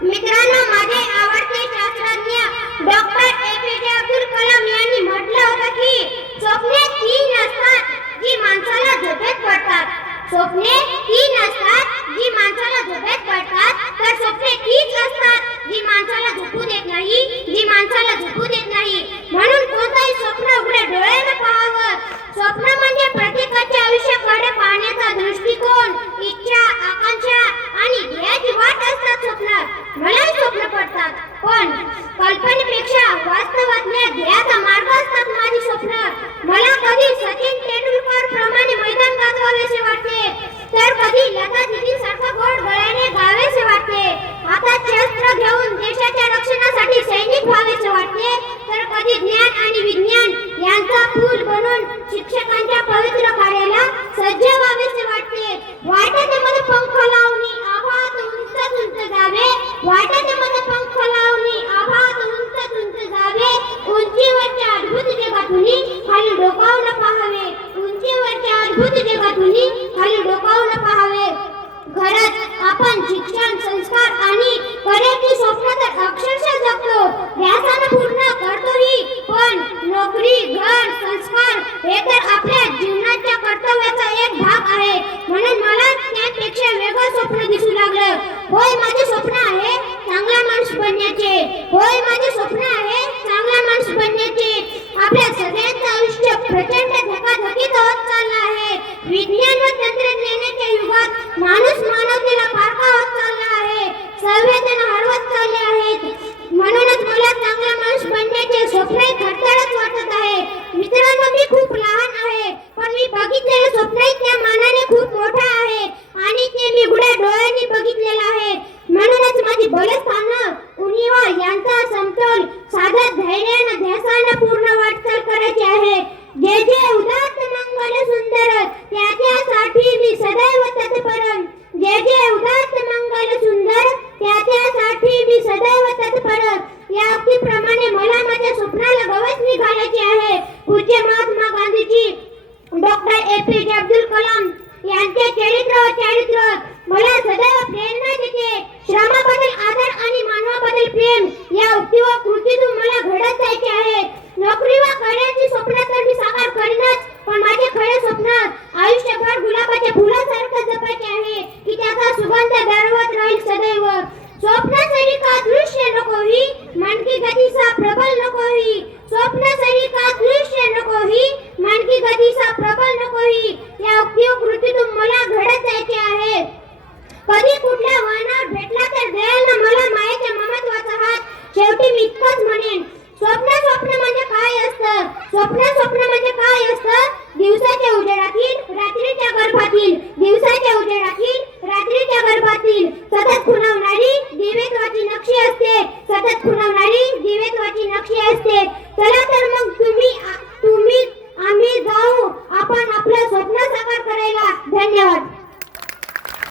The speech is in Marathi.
मित्रांनो, माझे आवडते शास्त्रज्ञ डॉक्टर ए.पी.जे. अब्दुल कलाम यांनी म्हटलं होतं की स्वप्ने तीन असतात जी माणसाला झोपेत पडतात. स्वप्ने तीन असतात जी माणसाला झोपेत पडतात, तर स्वप्ने तीच असतात जी माणसाला झोपू देत नाही, जी माणसाला झोपू देत नाही. म्हणून कोणताही स्वप्न उघड्या डोळ्याने पाहावं. स्वप्न म्हणजे प्रत्येकाच्या आयुष्याकडे पाहण्याचा दृष्टिकोन, इच्छा, आकांक्षा आणि ध्येयाची वाट असतात स्वप्न. मलाही स्वप्न पडतात, पण कल्पनेपेक्षा वास्तवातल्या ध्येयाचा मार्ग असतात माझी स्वप्न. मला कधी सचिन तेंडुलकर प्रमाणे मैदान गाजवावेसे वाटते, तर कधी लता दीदींसारखं गोड गळ्याने गावेसे वाटते. हातात शस्त्र घेऊन देशाच्या रक्षणासाठी सैनिक व्हावेसे वाटते, तर कधी ज्ञान आणि विज्ञान यांचा पूल बनून शिक्षकांच्या पवित्र कार्याला सज्ज व्हावेसे वाटते. वाटते मला पंख लावणी आभाळात उंच उंच जावे, वाटते मला पंख लावणी आभाळात उंच उंच जावे. उंचीवरच्या अद्भुत जगातून खाली डोकावून पाहावे, उंचीवरच्या अद्भुत जगातून खाली डोकावून पाहावे. खरंच आपण शिक्षण, संस्कार आणि कलेची स्वप्न तर अक्षरशः जगतो, ध्यासानं पूर्ण करतोही. पण नोकरी, घर, संस्कार हे तर आपल्या जीवनाच्या कर्तव्याचा एक भाग आहे. म्हणून मला त्यापेक्षा वेगळं स्वप्न दिसू लागलं. होय, माझे स्वप्न आहे चांगला माणूस बनण्याचे. होय, माझे स्वप्न आहे चांगला माणूस बनण्याचे. आपल्या सगळ्यांचं आयुष्य प्रचंड धकाधकीत होत चाललं आहे. विज्ञान व तंत्रज्ञानाच्या युगात माणूस मानवतेला पारखा होत चालला आहे. संवेदना हरवत चालले आहेत. म्हणूनच मला चांगला माणूस बनण्याचे स्वप्नही खडतळच वाटत आहे. मित्रांनो, मी खूप लहान आहे, पण मी बघितलेलं स्वप्नही त्या मानाने खूप मोठं आहे आणि ते मी उघड्या डोळ्यांनी बघितलेलं आहे. म्हणूनच माझी बलस्थानं, उणिवा यांचा समतोल साधत धैर्यानं, ध्यासानं पूर्ण वाटचाल करायची आहे. जे जे उदात्त मंगल सुंदर त्याच्यासाठी मी सदैव तत्पर. जे जे उदात्त मंगल सुंदर त्याच्यासाठी मी सदैव तत्पर. या अर्थीप्रमाणे मला माझ्या स्वप्नाला गवसणी घालायची आहे. पूज्य महात्मा गांधीजी, डॉक्टर ए.पी.जे. अब्दुल कलाम यांचे चारित्र्य मला सदैव प्रेरणा देते. श्रमाबद्दल आदर आणि मानवाबद्दल प्रेम या उक्ती व कृतीतून मला घडत जायचे आहे. नोकरी व कार्याची स्वप्न तर मी साकार करीनच, पण माझे खरे स्वप्न आयुष्यभर गुलाबाच्या फुलासारखं जपायचे आहे की त्याचा सुगंध दरवत राहील सदैव. स्वप्न सरिका दृश्य नकोही, मनकी गतीचा प्रबल नकोही. स्वप्न सरिका दृश्य नकोही, मनकी गतीचा प्रबल नकोही. या उक्ती व कृतीतून मला घडत जायचे आहे. कधी कुठल्या वळणावर भेटला तर द्यायला मला मायेच्या ममत्वाचा हात. शेवटी मी इतकंच म्हणेन, स्वप्न म्हणजे काय असतं? स्वप्न म्हणजे काय असतं? दिवसाच्या उजेडातील, रात्रीच्या गर्भातील, दिवसाच्या उजेडातील, रात्रीच्या गर्भातील सतत खुणवणारी दिव्यत्वाची नक्षी असते, सतत खुणवणारी दिव्यत्वाची नक्षी असते. चला